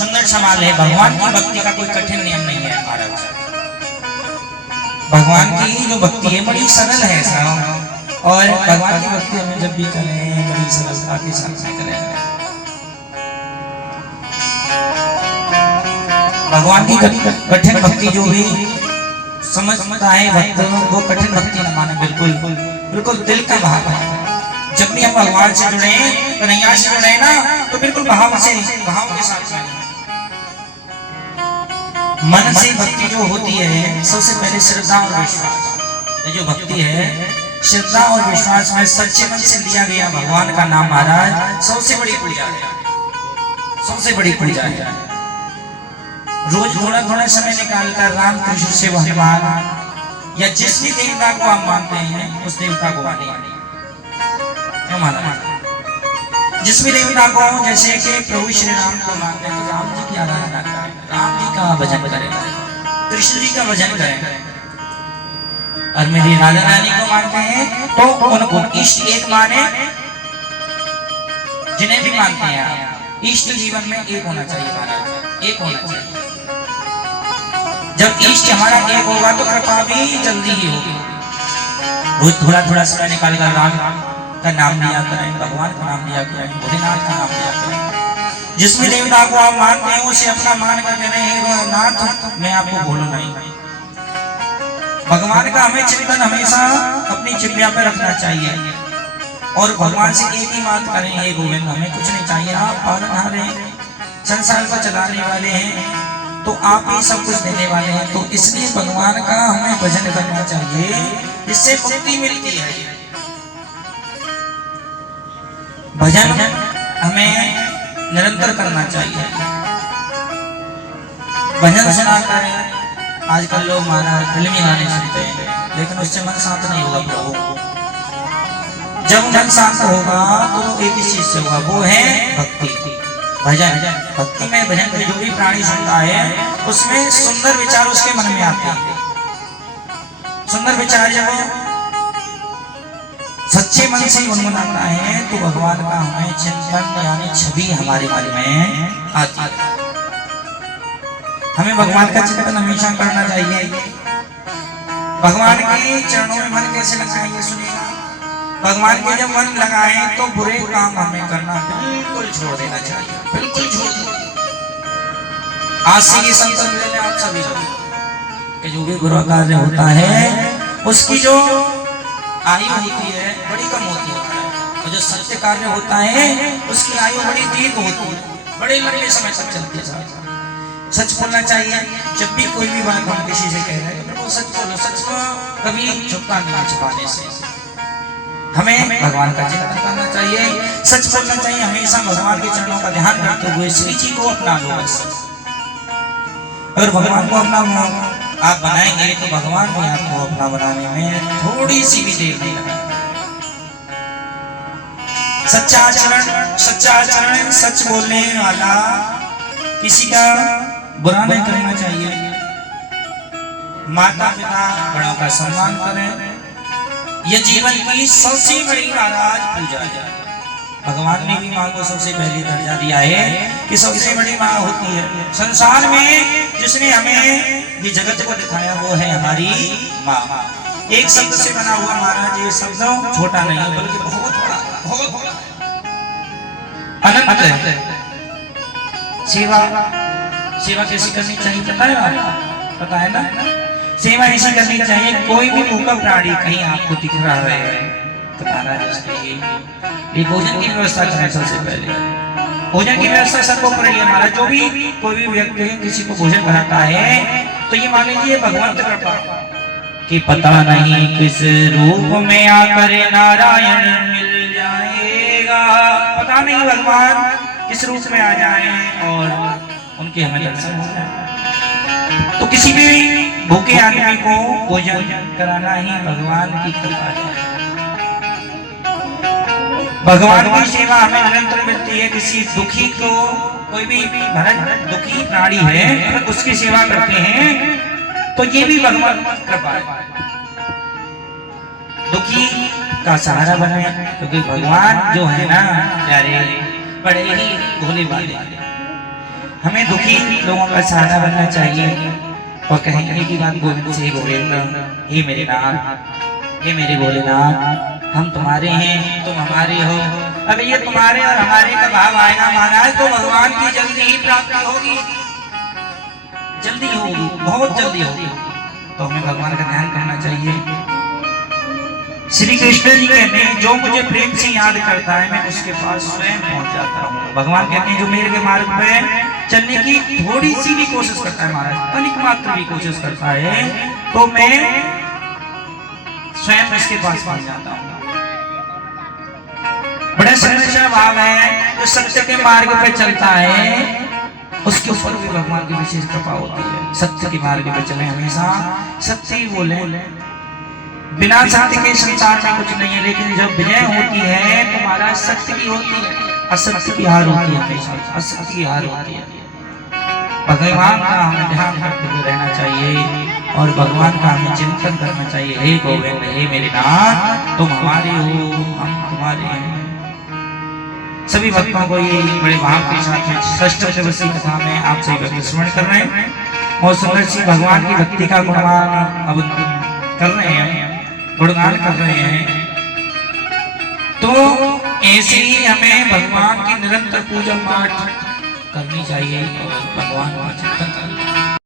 सुंदर सवाल है। भगवान की भक्ति का कोई कठिन नियम नहीं है महाराज। भगवान की जो भक्ति है बड़ी सरल है साहब, और भगवान की भक्ति हमें जब भी करें बड़ी सरलता के साथ करें। भगवान की कठिन भक्ति जो भी समझता है भक्त, वो कठिन भक्ति न माने, बिल्कुल बिल्कुल दिल का भाव है। जब भी हम भगवान से जुड़े, कन्हैया से जुड़े ना, तो बिल्कुल भाव से, भाव के साथ में। मन से भक्ति जो होती है, सबसे पहले श्रद्धा और विश्वास। ये जो भक्ति है, श्रद्धा और विश्वास में सच्चे मन से लिया गया भगवान का नाम महाराज सबसे बड़ी पूजा है, सबसे बड़ी पूजा है। रोज थोड़ा थोड़ा समय निकालकर राम कृष्ण से भगवान या जिस भी देवता को आप मानते हैं उस देवता को मानिए। क्यों माना? जिस भी देवता को, जैसे कि प्रभु श्री राम को मानते हैं तो राम जी की आराधना करें, राम जी का भजन करें, कृष्ण जी का भजन करें। और मेरी राधा रानी को मानते हैं तो उनको इष्ट एक माने। जिन्हें भी मानते हैं आप, इष्ट जीवन में एक होना चाहिए महाराज, एक होना चाहिए। जब इष्ट हमारा एक होगा तो कृपा भी जल्दी ही होगी। रोज थोड़ा थोड़ा समय निकालकर राम का नाम लिया करें, भगवान का नाम लिया करें, भोलेनाथ का नाम लिया करें। जिस भी देवता को आप मानते हैं उसे अपना मान कर कह रहे हैं नाथ मैं आपको भूलूं नहीं। भगवान का हमें चिंतन हमेशा अपनी जिह्वा पे रखना चाहिए, और भगवान से एक ही बात करें, हे गोविंद हमें कुछ नहीं चाहिए, आप पालनहार हैं, संसार को चलाने वाले हैं, तो आप ही सब कुछ देने वाले हैं। तो इसलिए भगवान का हमें भजन करना चाहिए, इससे मुक्ति मिलती है। भजन हमें निरंतर करना चाहिए। भजन सुना करें। आजकल लोग महाराज फिल्मी गाने सुनते हैं, लेकिन उससे मन शांत नहीं होगा प्रभु। जब मन शांत होगा तो एक ही चीज से होगा, वो है भक्ति, भजन। भक्ति में भजन के जो भी प्राणी सुनता है उसमें सुंदर विचार उसके मन में आते हैं। सुंदर विचार जब सच्चे मन से गुनगुनाता है तो भगवान का हमें चिंतन यानी छवि हमारे मन में आती है। हमें भगवान का चिंतन हमेशा करना चाहिए। भगवान के चरणों में मन कैसे लगाएंगे सुनिएगा। भगवान के जब मन लगाए तो बुरे काम हमें करना बिल्कुल छोड़ देना चाहिए, बिल्कुल छोड़ देना। आज से ये संकल्प ले लें आप सभी कि जो भी बुरा कार्य होता है उसकी जो आयु होती है बड़ी कम होती है, और जो सत्य कार्य होता है उसकी आयु बड़ी दीर्घ होती है, बड़े लंबे समय तक चलती है। सच बोलना चाहिए। जब भी कोई भी बात हम किसी से कह रहे हैं तो सच बोलो, सच को कभी छुपा नहीं, छुपाने से। हमें भगवान का चिंतन करना चाहिए, सच बोलना चाहिए, हमेशा भगवान के चरणों का ध्यान रखते हुए श्री जी को अपना लो। अगर भगवान को अपना आप बनाएंगे तो भगवान भी आपको अपना बनाने में थोड़ी सी भी देर नहीं लगेगी। सच्चा आचरण, सच्चा आचरण, सच बोलने वाला, किसी का बुरा नहीं करना चाहिए। माता पिता बड़ों का सम्मान करें, यह जीवन की सबसे बड़ी महाराज पूजा है। भगवान ने भी माँ को सबसे पहले दर्जा दिया है कि सबसे बड़ी माँ होती है संसार में। जिसने हमें ये जगत को दिखाया वो है हमारी माँ। एक शब्द से बना हुआ महाराज ये शब्द छोटा नहीं है बल्कि बहुत बड़ा, बहुत बड़ा अनंत है। सेवा, सेवा कैसी करनी चाहिए पता है? पता है ना? सेवा ऐसी करनी चाहिए, कोई भी भूखा प्राणी कहीं आपको दिख रहा है तो महाराज इसके लिए भोजन की व्यवस्था करें। सबसे पहले भोजन की व्यवस्था सबको करेंगे महाराज। जो भी कोई भी व्यक्ति किसी को भोजन कराता है तो ये मान लीजिए भगवंत कृपा कि पता नहीं किस रूप में आकर नारायण मिल जाएगा। पता नहीं भगवान किस रूप में आ जाए और उनके हमें दर्शन हो जाए। तो किसी भी भूखे आदमी को भोजन कराना ही भगवान की कृपा है। भगवान की सेवा हमें निरंतर मिलती है। किसी दुखी को, कोई भी महाराज दुखी प्राणी है अगर उसकी सेवा करते हैं तो ये भी भगवान की कृपा है। दुखी का सहारा बने, क्योंकि भगवान जो है ना प्यारे बड़े ही भोले वाले। हमें दुखी लोगों का सहारा बनना चाहिए और कहेंगे की बात गोविंद से, गोविंद हे मेरे नाथ, हे मेरे भोलेनाथ, हम तुम्हारे हैं तुम हमारे हो। अब ये तुम्हारे और हमारे का भाव आएगा महाराज तो भगवान की जल्दी ही प्राप्ति होगी, जल्दी होगी, बहुत जल्दी होगी। तो हमें भगवान का ध्यान करना चाहिए। श्री कृष्ण जी कहते हैं जो मुझे प्रेम से याद करता है मैं उसके पास स्वयं पहुंच जाता हूँ। भगवान कहते हैं जो मेरे के मार्ग पे चलने की थोड़ी सी भी कोशिश करता है महाराज, तनिक मात्र भी कोशिश करता है तो मैं स्वयं उसके पास पहुंच जाता हूँ। बड़ा समस्या भाव है जो सत्य के मार्ग पे चलता है उसके ऊपर भी भगवान की विशेष कृपा होती है। सत्य के मार्ग पे चले, हमेशा सत्य ही बोले। बिना सत्य के संसार में कुछ नहीं है, लेकिन जब विजय होती है तो महाराज सत्य की होती है, असत्य की हार होती है, हमेशा असत्य की हार होती है। भगवान का हमें ध्यान रखते हुए रहना चाहिए और भगवान का हमें चिंतन करना चाहिए। हे गोविंद, हे मेरे नाथ, तुम हमारे हो, हम तुम्हारे हैं। सभी भक्तों को ये बड़े भाव के साथ में षष्ठ दिवसीय कथा में आप सभी भक्त स्मरण कर रहे हैं और सुंदर सी भगवान की भक्ति का गुणगान अब कर रहे हैं, गुणगान कर रहे हैं। तो ऐसे ही हमें भगवान की निरंतर पूजा पाठ करनी चाहिए और भगवान का चिंतन करना